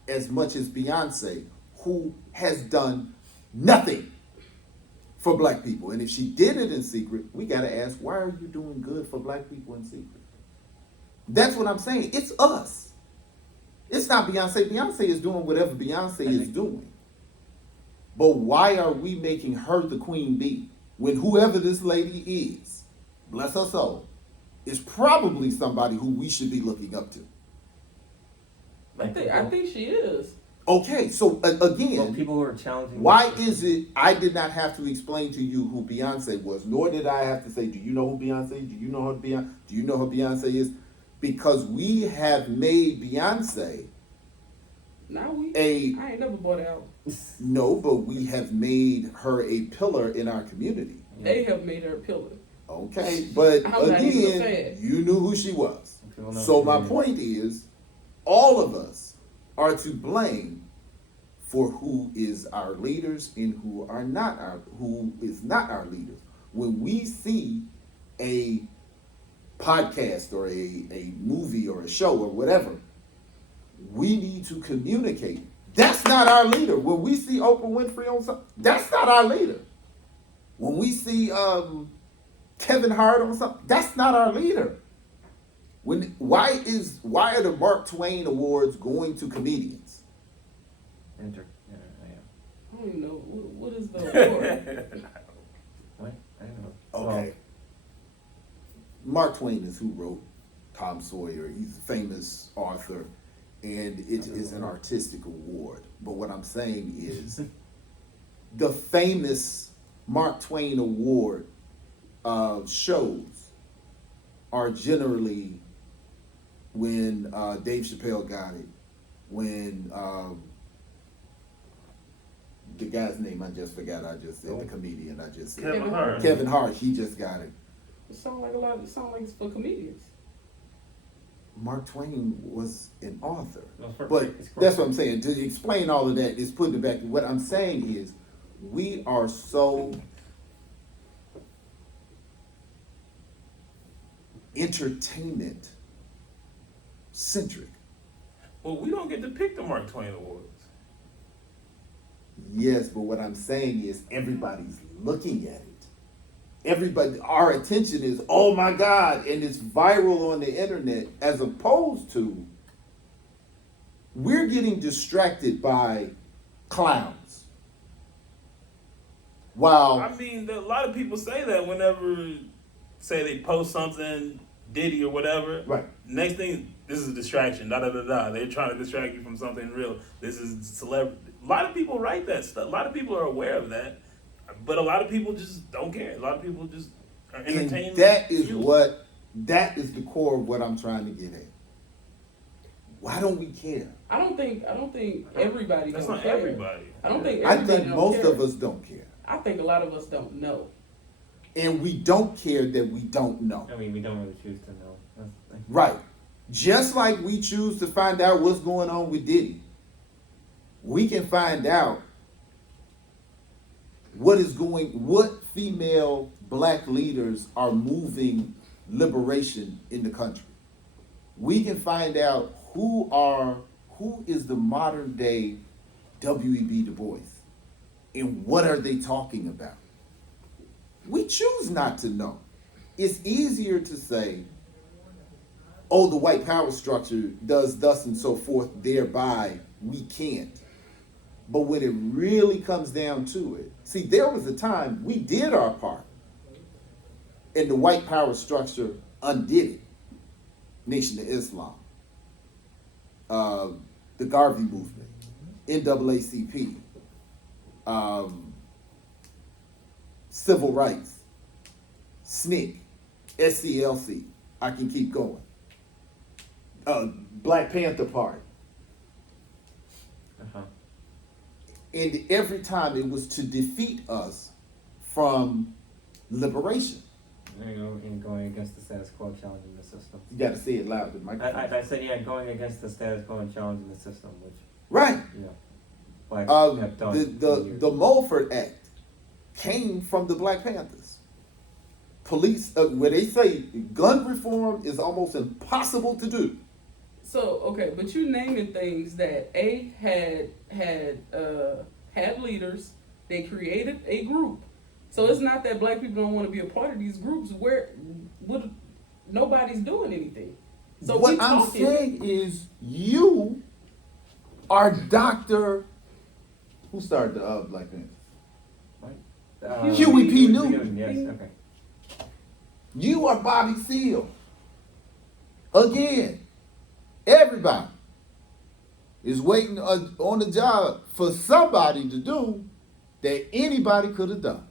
as much as Beyonce, who has done nothing for black people? And if she did it in secret, we got to ask, why are you doing good for black people in secret? That's what I'm saying. It's us. It's not Beyonce. Beyonce is doing whatever Beyonce is doing. But why are we making her the queen bee when whoever this lady is, bless her soul, is probably somebody who we should be looking up to? I think she is. Okay, so again, Well, people who are challenging. why is it I did not have to explain to you who Beyonce was, nor did I have to say, do you know who Beyonce is? Do you know who Beyonce is? Because we have made Beyonce Now I ain't never bought it out. no, but we have made her a pillar in our community. They have made her a pillar. Okay, but I'm not even a again, fan. you knew who she was. People know So who my she is. point is, all of us are to blame for who is our leaders and who is not our leaders. When we see a podcast or a movie or a show or whatever, we need to communicate. That's not our leader. When we see Oprah Winfrey on something, that's not our leader. When we see Kevin Hart on something, that's not our leader. Why are the Mark Twain Awards going to comedians? I don't even know what is the award. What? I don't know. Okay. Mark Twain is who wrote Tom Sawyer. He's a famous author, and it is an artistic award. But what I'm saying is, the famous Mark Twain Award shows are generally when Dave Chappelle got it, when the guy's name I just forgot, I just said, the comedian I just said. Kevin Hart. Kevin Hart, he just got it. It sounds like it's for comedians. Mark Twain was an author. Well, But it's that's what I'm saying. To explain all of that is putting it back. What I'm saying is, we are so entertainment centric. Well, we don't get to pick the Mark Twain Awards. Yes, but what I'm saying is everybody's looking at it. Everybody, our attention is, oh my God, and it's viral on the internet, as opposed to we're getting distracted by clowns. While I mean, a lot of people say that whenever, say they post something, Diddy or whatever. right, Next thing, this is a distraction. Da da da da. They're trying to distract you from something real. This is celebrity. A lot of people write that stuff. A lot of people are aware of that, but a lot of people just don't care. A lot of people just are and entertained. that is the core of what I'm trying to get at. Why don't we care? I don't think everybody That's don't not care. everybody. I don't think I everybody think don't most care. of us don't care. I think a lot of us don't know. And we don't care that we don't know. I mean, we don't really choose to know. That's the thing. Right. Just like we choose to find out what's going on with Diddy, we can find out what female black leaders are moving liberation in the country. We can find out who is the modern day W.E.B. Du Bois and what are they talking about. We choose not to know. It's easier to say, oh, the white power structure does thus and so forth, thereby we can't. But when it really comes down to it, see, there was a time we did our part, and the white power structure undid it. Nation of Islam, the Garvey movement, NAACP, civil rights, SNCC, SCLC. I can keep going. Black Panther Party. Uh-huh. And every time it was to defeat us from liberation. You know, in going against the status quo, challenging the system. You got to say it loud. I said, yeah, going against the status quo and challenging the system, which, Right. you know, blacks have done. for years. The Mulford Act came from the Black Panthers. Police, where they say gun reform is almost impossible to do. So okay, but you naming things that had leaders. They created a group. So it's not that black people don't want to be a part of these groups. Nobody's doing anything. So what we I'm talking. saying is, you are Dr. Who started the Black Panthers? Huey P. Newton. Yes, okay. You are Bobby Seale. Again, everybody is waiting on the job for somebody to do that anybody could have done.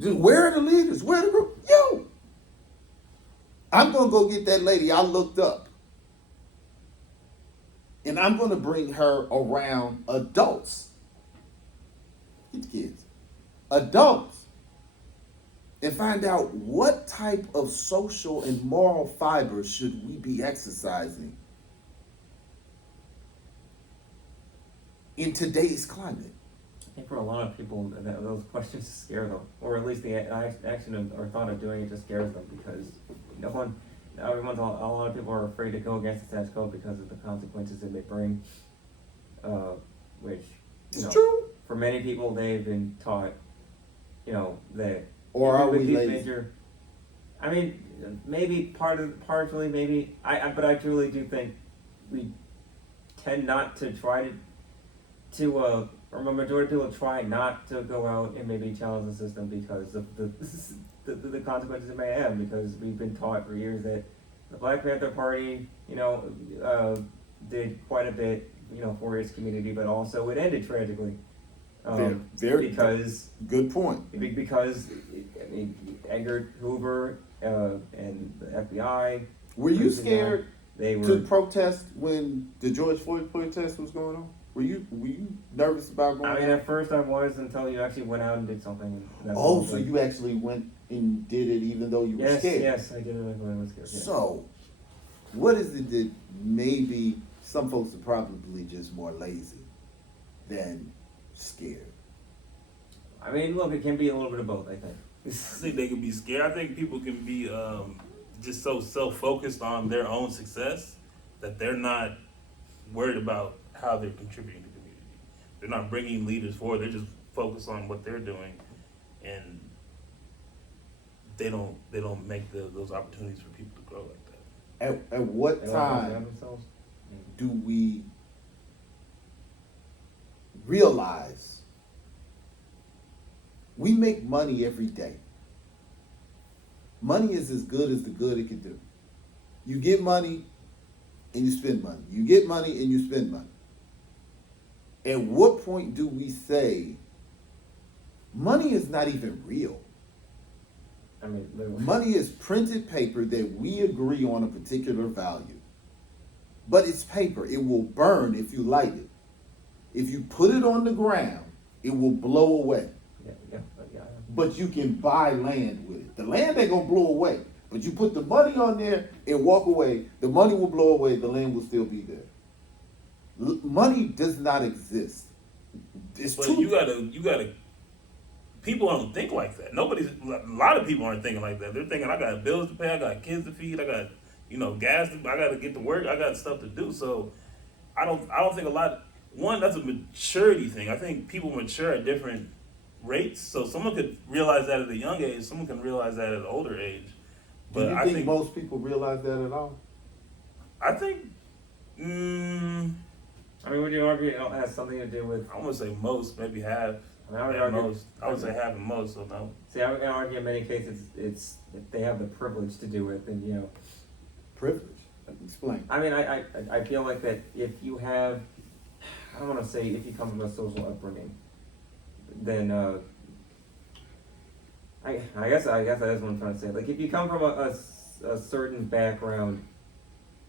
Just, where are the leaders? Where are the group? You. I'm going to go get that lady I looked up. And I'm going to bring her around adults. Get the kids. Adults. And find out what type of social and moral fibers should we be exercising in today's climate. I think for a lot of people, those questions scare them, or at least the action or thought of doing it just scares them, because a lot of people are afraid to go against the status quo because of the consequences it may bring, which, It's true. for many people, they've been taught, that. Or are we with these lazy? I mean, maybe partially, maybe. But I truly do think we tend not to try or a majority of people try not to go out and maybe challenge the system because of the consequences it may have, because we've been taught for years that the Black Panther Party, did quite a bit, for its community, but also it ended tragically. Very because good point. Because Edgar Hoover and the FBI. Were you scared They were. to protest when the George Floyd protest was going on? Were you nervous about going? I mean, out? at first I was, until you actually went out and did something. Oh, so you actually went and did it even though you were scared? Yes, I did it when I was scared. Yeah. So, what is it that maybe some folks are probably just more lazy than scared? I mean, look, it can be a little bit of both, I think. I think they can be scared. I think people can be just so self-focused on their own success that they're not worried about how they're contributing to the community. They're not bringing leaders forward. They're just focused on what they're doing, and they don't make those opportunities for people to grow like that. At what They don't understand time themselves. do we realize we make money every day? Money is as good as the good it can do. You get money and you spend money. You get money and you spend money. At what point do we say money is not even real? I mean, literally. Money is printed paper that we agree on a particular value. But it's paper. It will burn if you light it. If you put it on the ground, it will blow away. Yeah. But you can buy land with it. The land ain't gonna blow away. But you put the money on there and walk away, the money will blow away, the land will still be there. Money does not exist. It's But too you gotta. People don't think like that. A lot of people aren't thinking like that. They're thinking, I got bills to pay, I got kids to feed, I got, gas. I got to get to work. I got stuff to do. So, I don't think a lot. One, that's a maturity thing. I think people mature at different rates. So someone could realize that at a young age. Someone can realize that at an older age. Do you think most people realize that at all? I think. I mean, would you argue it has something to do with? I want to say most, maybe half. I mean, I would At argue. most. I would say half and most. So no. See, I would argue in many cases it's if they have the privilege to do it, then Privilege. Explain. I mean, I feel like that if you have, I don't want to say if you come from a social upbringing, then I guess that is what I'm trying to say. Like if you come from a certain background,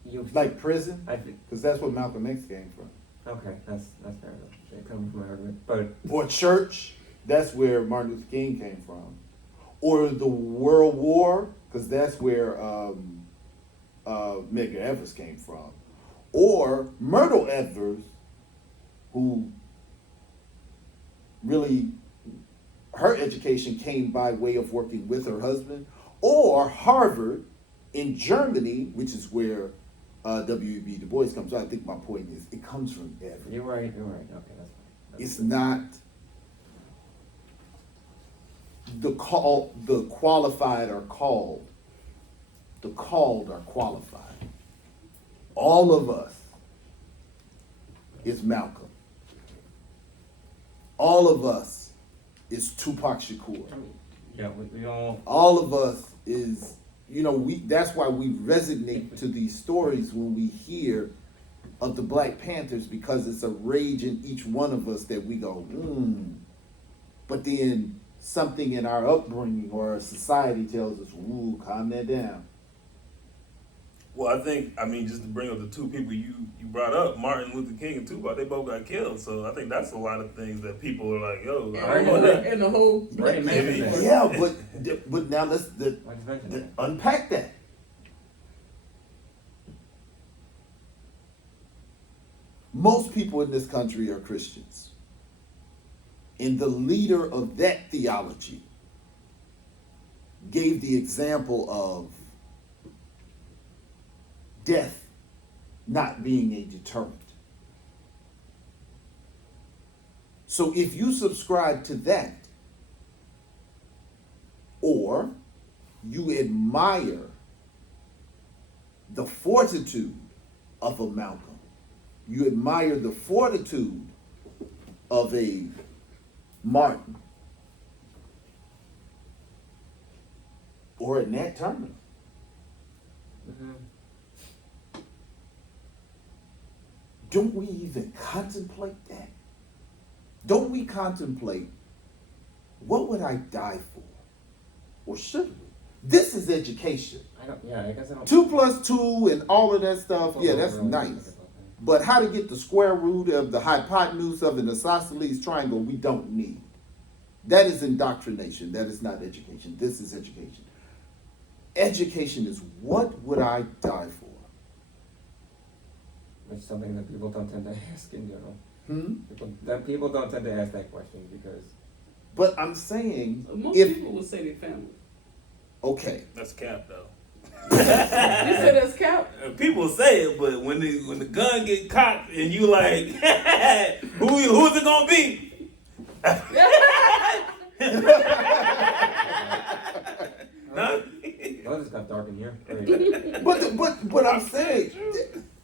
you Like prison? I think Because that's where Malcolm X came from. okay, that's fair enough. It comes from my argument, but Or church, that's where Martin Luther King came from. Or the World War, because that's where Medgar Evers came from. Or Myrtle Evers, who really, her education came by way of working with her husband. Or Harvard in Germany, which is where W.E.B. Du Bois comes from. I think my point is, it comes from Evers. you're right. Okay, that's fine. It's not the qualified are called. The called are qualified. All of us is Malcolm. All of us is Tupac Shakur. I mean, yeah, we all. All of us is, that's why we resonate to these stories when we hear of the Black Panthers, because it's a rage in each one of us that we go, But then something in our upbringing or our society tells us, ooh, calm that down. Well, I mean, just to bring up the two people you brought up, Martin Luther King and Tupac, they both got killed. So I think that's a lot of things that people are like, yo, I don't know that. And the whole Right, man. Yeah, but now let's Why just mention that? unpack that. Most people in this country are Christians. And the leader of that theology gave the example of death not being a deterrent. So if you subscribe to that, or you admire the fortitude of a Malcolm, you admire the fortitude of a Martin, or a Nat Turner, Mm-hmm. don't we even contemplate that? Don't we contemplate, what would I die for? Or should we? This is education. I guess I don't. 2 + 2 and all of that stuff, yeah, that's Really nice. think about that. But how to get the square root of the hypotenuse of an isosceles triangle, we don't need. That is indoctrination. That is not education. This is education. Education is, what would I die for? which is something that people don't tend to ask in general. Hmm? People don't tend to ask that question because But I'm saying, Most if people would say their family. okay, That's cap though. You said that's cap? People say it, but when the gun get cocked and you like, who's it gonna be? No? well, it just got dark in here. but I'm saying,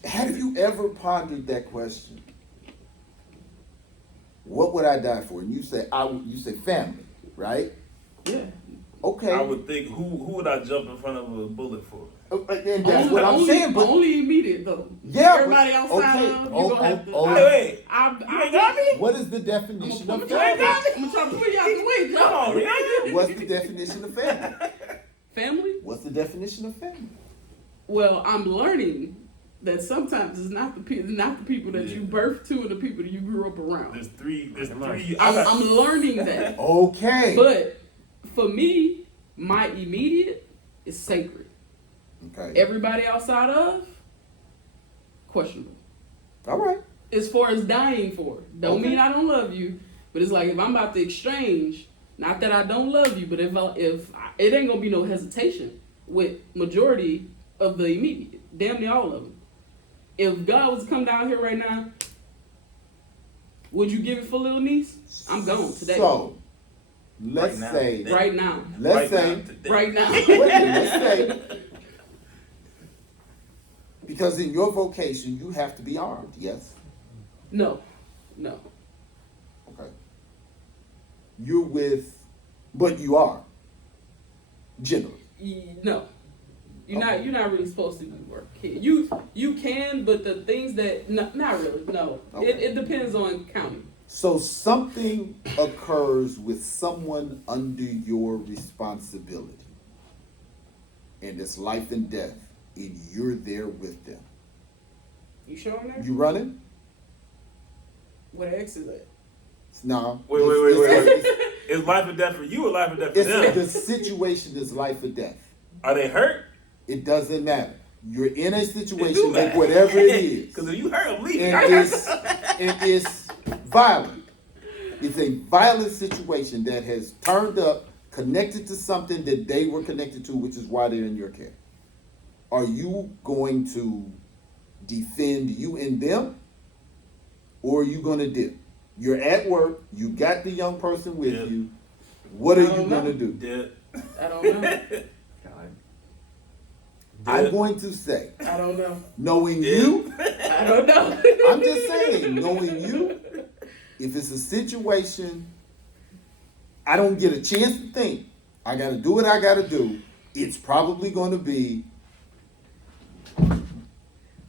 have you ever pondered that question? What would I die for? And you say you say family, right? Yeah. Okay. I would think who would I jump in front of a bullet for? And that's what I'm saying. But only immediate though. yeah, Everybody but, outside okay. of you gonna have to. Wait. I got me. What is the definition I'm of gonna family? try to pull you out the way, Come on, John. man. What's the definition of family? Family? What's the definition of family? Well, I'm learning that sometimes it's not the people that you birthed to and the people that you grew up around. There's three. I'm learning that. Okay. But for me, my immediate is sacred. Okay. Everybody outside of, questionable. All right. As far as dying for, don't Okay. mean I don't love you, but it's like if I'm about to exchange, not that I don't love you, but if it ain't gonna be no hesitation with majority of the immediate, damn near all of them. If God was to come down here right now, would you give it for little niece? I'm gone today. So, let's Right now. say, right now, let's say, today. right now. wait a minute, let's say, because in your vocation you have to be armed. Yes. No. Okay. You're with, but you are. Generally. No. You're Okay. not. You're not really supposed to work. You can, but the things that not really. No. Okay. It depends on county. So something occurs with someone under your responsibility, and it's life and death, and you're there with them. You sure on there? You running? Where the X is at? No. Wait. It's- Is life or death for you or life or death for It's, them? the situation is life or death. Are they hurt? It doesn't matter. You're in a It situation do like matter. whatever it is, Because if you hurt, I'm leaving. and it's violent. It's a violent situation that has turned up, connected to something that they were connected to, which is why they're in your care. Are you going to defend you and them, or are you going to dip? You're at work. You got the young person with Yeah. you. What are I you don't going to know. do? Yeah. I don't know. God. I'm going to say, I don't know. knowing Yeah. you, I don't know. I'm just saying, knowing you, if it's a situation, I don't get a chance to think. I got to do what I got to do. It's probably going to be.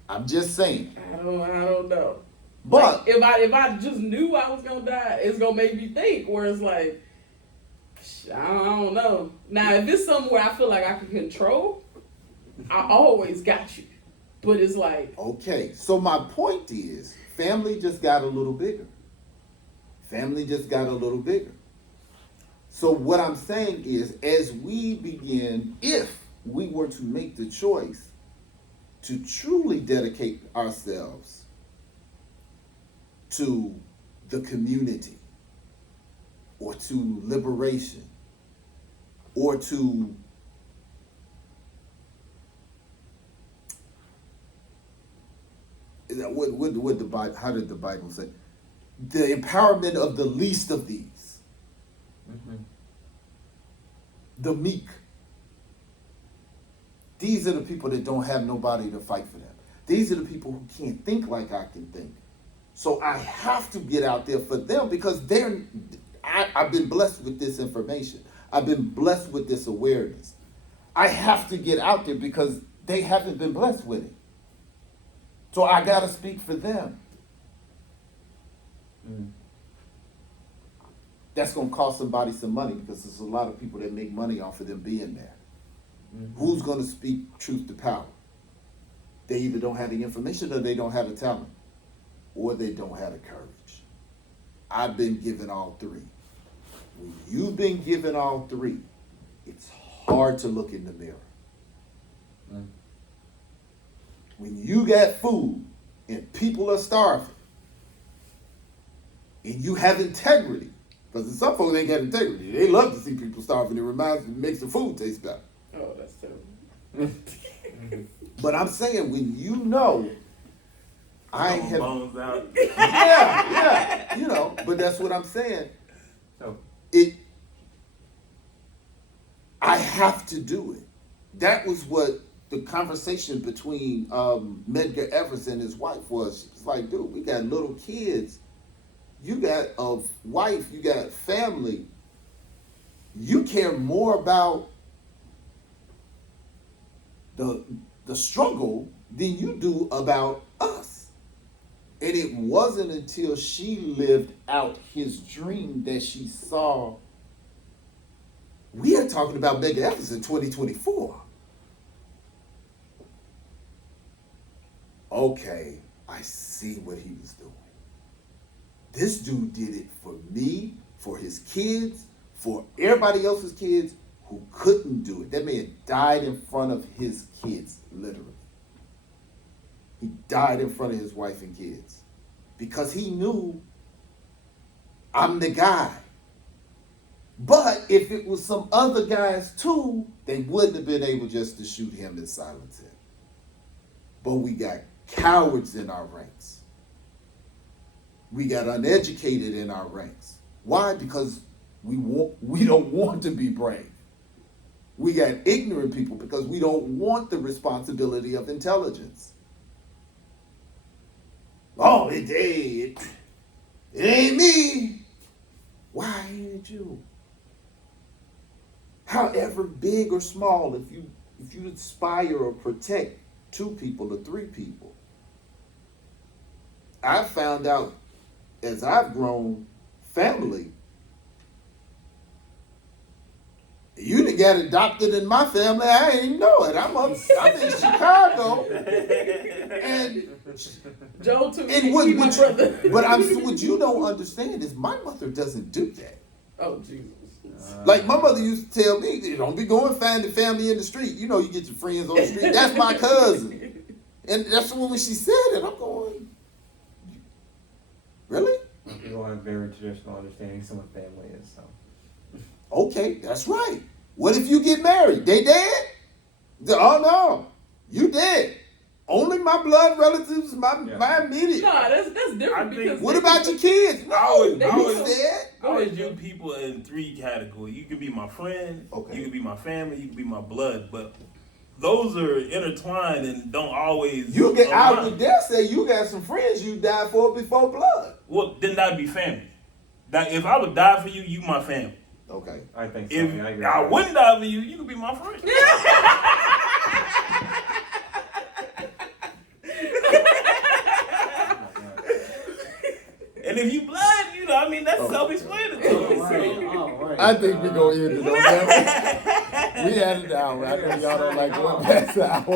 I'm just saying. I don't know. But Like, if I just knew I was gonna die, it's gonna make me think. Where it's like, I don't know. Now, if it's somewhere I feel like I can control, I always got you. But it's like, okay, so my point is, family just got a little bigger. Family just got a little bigger. So what I'm saying is, as we begin, if we were to make the choice to truly dedicate ourselves to the community, or to liberation, or to what the Bible, how did the Bible say? The empowerment of the least of these, the meek. These are the people that don't have nobody to fight for them. These are the people who can't think like I can think. So I have to get out there for them because I've been blessed with this information. I've been blessed with this awareness. I have to get out there because they haven't been blessed with it. So I got to speak for them. That's going to cost somebody some money because there's a lot of people that make money off of them being there. Who's going to speak truth to power? They either don't have the information or they don't have the talent or they don't have the courage. I've been given all three. When you've been given all three, it's hard to look in the mirror. When you got food and people are starving, and you have integrity, because some folks ain't got integrity. They love to see people starving. It makes the food taste better. Oh, that's terrible. But I'm saying, when you know, I Throwing have, bones out. yeah, you know, but that's what I'm saying. So, I have to do it. That was what the conversation between Medgar Evers and his wife was. She was like, dude, we got little kids. You got a wife, you got family. You care more about the struggle than you do about us. And it wasn't until she lived out his dream that she saw. We are talking about Medgar Evers in 2024. Okay, I see what he was doing. This dude did it for me, for his kids, for everybody else's kids who couldn't do it. That man died in front of his kids, literally. He died in front of his wife and kids because he knew, I'm the guy. But if it was some other guys too, they wouldn't have been able just to shoot him and silence him. But we got cowards in our ranks. We got uneducated in our ranks. Why? Because we don't want to be brave. We got ignorant people because we don't want the responsibility of intelligence. Oh, it ain't me. Why ain't it you? However big or small, if you inspire or protect 2 people or 3 people, I found out as I've grown, family. You done got adopted in my family. I ain't know it. I'm in Chicago, and Joe took and me, what, my brother. but what you don't understand is my mother doesn't do that. Oh, Jesus. Like my mother used to tell me, don't be going finding family in the street. You know, you get your friends on the street. That's my cousin, and that's when she said it. I'm going, really? people have very traditional understandings of what family is, so. Okay, that's right. What if you get married? They dead? Oh no, you dead. Only my blood relatives, my immediate. Nah, that's different I think- because What about your kids? No, I would- you dead. I always view people in 3 categories. You could be my friend, Okay. you could be my family, you could be my blood, but those are intertwined and don't always. I align. would dare say you got some friends you died for before blood. Well, then that'd be family. That if I would die for you, you my family. Okay. I think so. If I agree. I wouldn't die for you, you could be my friend. And if you blood, you know, I mean, that's self-explanatory. All right. I think we're gonna end it on that. We had it down. I know y'all don't like going past the hour.